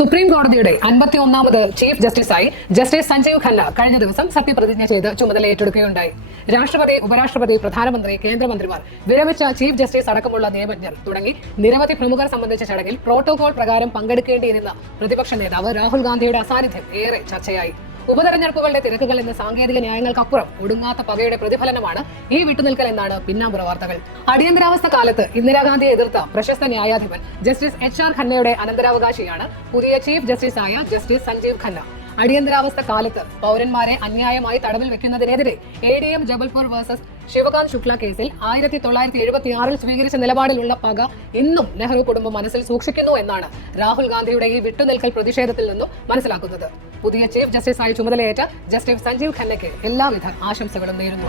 Supreme കോടതിയുടെ 51ാമത് chief ജസ്റ്റിസായി justice Sanjeev Khanna കഴിഞ്ഞ ദിവസം സത്യപ്രതിജ്ഞ ചെയ്ത് ചുമതല ഏറ്റെടുക്കുകയുണ്ടായി. രാഷ്ട്രപതി, ഉപരാഷ്ട്രപതി, പ്രധാനമന്ത്രി, കേന്ദ്രമന്ത്രിമാർ, വിരമിച്ച ചീഫ് ജസ്റ്റിസ് അടക്കമുള്ള നിയമജ്ഞർ തുടങ്ങി നിരവധി പ്രമുഖർ സംബന്ധിച്ച ചടങ്ങിൽ പ്രോട്ടോകോൾ പ്രകാരം പങ്കെടുക്കേണ്ടിയിരുന്ന പ്രതിപക്ഷ നേതാവ് രാഹുൽ ഗാന്ധിയുടെ അസാന്നിധ്യം ഏറെ ചർച്ചയായി. ഉപതെരഞ്ഞെടുപ്പുകളുടെ തിരക്കുകൾ എന്ന സാങ്കേതിക ന്യായങ്ങൾക്കപ്പുറം ഒടുങ്ങാത്ത പകയുടെ പ്രതിഫലനമാണ് ഈ വിട്ടുനിൽക്കൽ എന്നാണ് പിന്നാമ്പുറ വാർത്തകൾ. അടിയന്തരാവസ്ഥ കാലത്ത് ഇന്ദിരാഗാന്ധിയെ എതിർത്ത പ്രശസ്ത ന്യായാധിപൻ ജസ്റ്റിസ് HR ഖന്നയുടെ അനന്തരാവകാശിയാണ് പുതിയ ചീഫ് ജസ്റ്റിസായ ജസ്റ്റിസ് സഞ്ജീവ് ഖന്ന. അടിയന്തരാവസ്ഥ കാലത്ത് പൗരന്മാരെ അന്യായമായി തടവിൽ വെക്കുന്നതിനെതിരെ ADM ജബൽപൂർ വേഴ്സസ് ശിവകാന്ത് ശുക്ല കേസിൽ 1976 സ്വീകരിച്ച നിലപാടിലുള്ള പക ഇന്നും നെഹ്റു കുടുംബം മനസ്സിൽ സൂക്ഷിക്കുന്നു എന്നാണ് രാഹുൽ ഗാന്ധിയുടെ ഈ വിട്ടുനിൽക്കൽ പ്രതിഷേധത്തിൽ നിന്നും മനസ്സിലാക്കുന്നത്. പുതിയ ചീഫ് ജസ്റ്റിസായി ചുമതലയേറ്റ ജസ്റ്റിസ് സഞ്ജീവ് ഖന്നയ്ക്ക് എല്ലാവിധ ആശംസകളും നേരുന്നു.